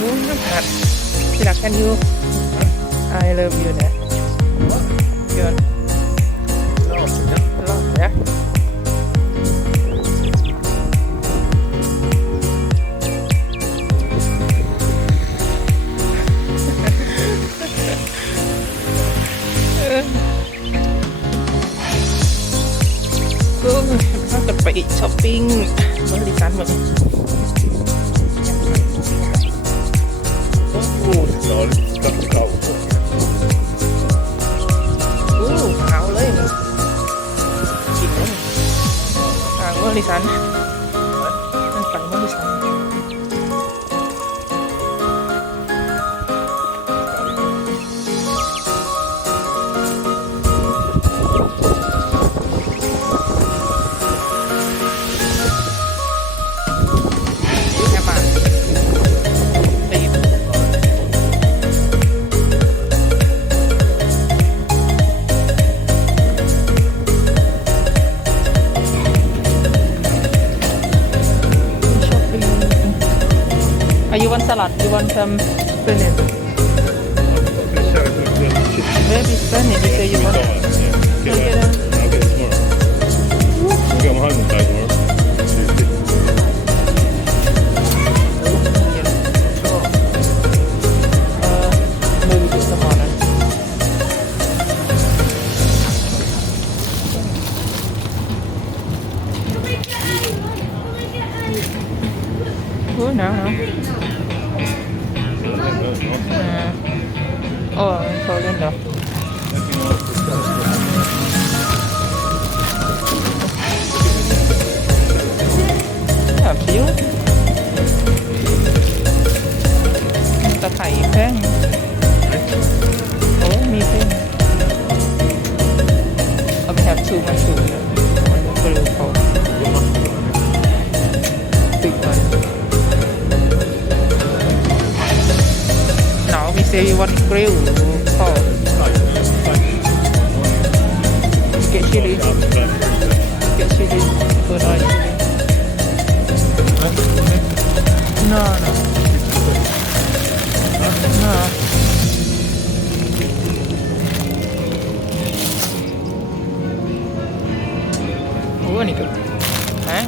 นู้นน้ำผัดที่รักกันอยู่ I love you นะเกินรอบนะก็ถ้าจะไปช้อปปิ้งบริการแบบนี้ขาวเลยกินเลยบริษัทมันไปบริษัทYou want salad? You want spinach? Maybe spinach. You say you want. I'll get it tomorrow. I'll get my husband back tomorrow. Maybe do some on it. Oh no. Thôi lên được. Làm xíu. Ta thầy phép. Ủa, mi phép. We have too much food. Blue coat. Big one. No, we say we want grill. Get chili. Get chili. Good idea. No. Ủa này cực. Hả?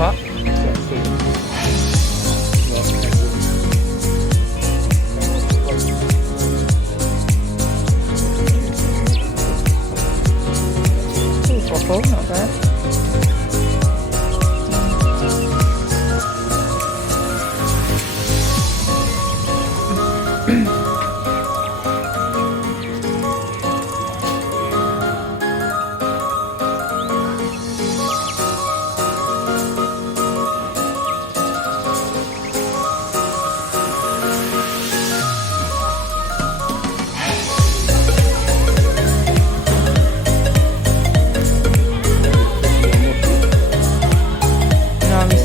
What? Ooh, not bad.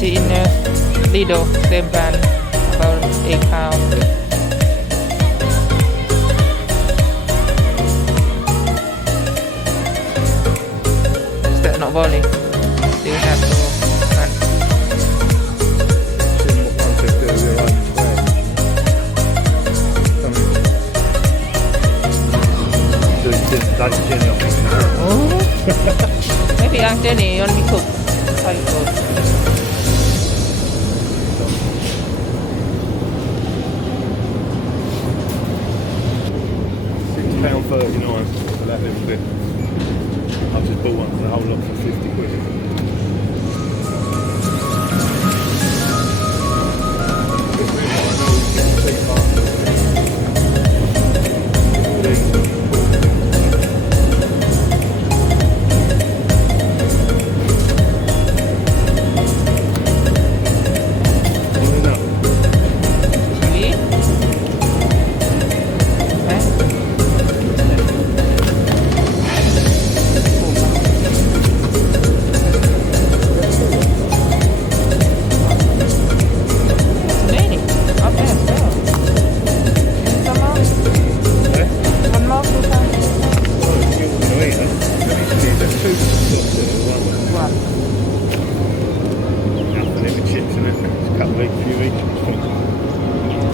In Lidl, same brand, about £8. Is that not volley? Still have to run. Oh, maybe Aunt Jenny only cook Thai food. £6.39 for that little bit. I've just bought one for the whole lot for 50 quid.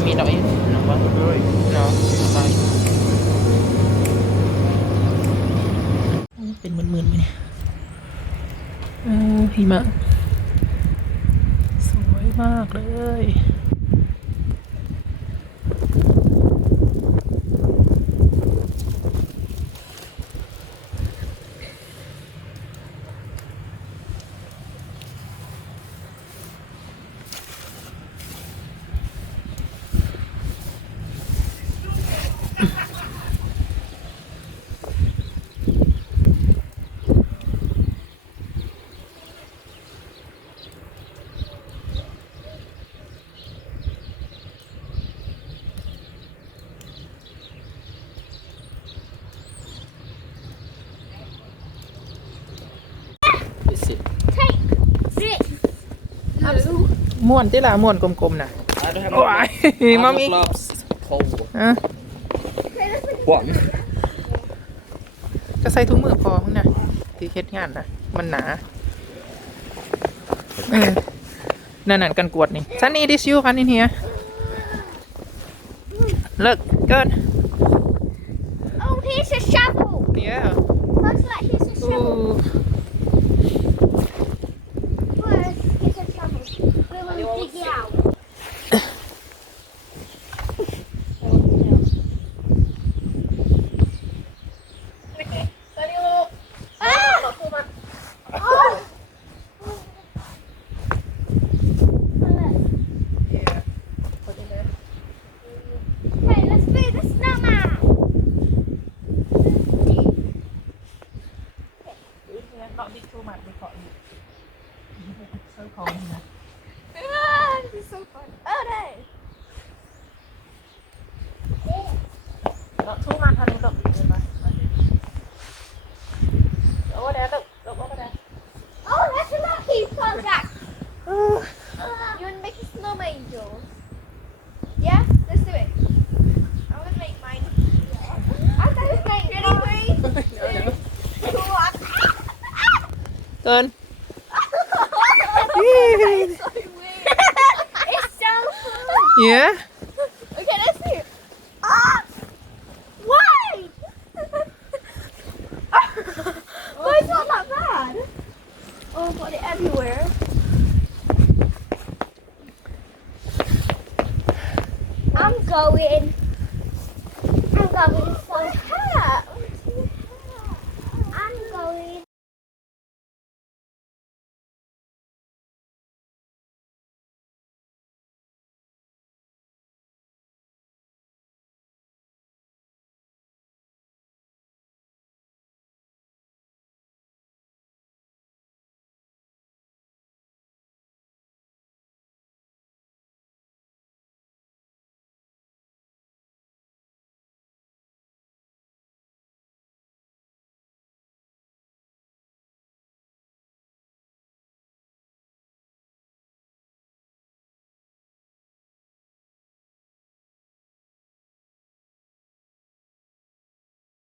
มีน้อยหนอวะ Oi. เนาะไปเป็นหมื่นๆไหมเนี่ยหิมะสวยมากเลย ม่วนที่ละม่วนกลมๆน่ะ โอ้ยมามี อ่ะ One. ก็ใส่ถุงมือพอมึงน่ะที่เฮ็ดงานน่ะ มันหนานั่นกันกวดนี่ซันนี่ this you คันนี้เฮียเลิกเกิน Oh, here's a shovel. yeah Looks like here's a shovel. Ooh. Look, here's a shovel. We will dig it out. Ah! Oh! Okay, let's build a snowman. เราดิทูมันไปขออีกเสื้อคอนี่นะ Ah, this is so fun. Oh, no. เราทูมันทำหลบเลยป่ะโอ้เดี๋ยวหลบก็ได้ Oh, that's a lucky contract. You want to make a snow angel? Yeah, let's do it. I'm gonna make mine. I'm gonna make ready, 3, 2, 1. เกิน It's so weird. It's so fun. yeah Okay, let's do it. Ah! Why? Oh, it's not that bad. Oh, put it everywhere. I'm going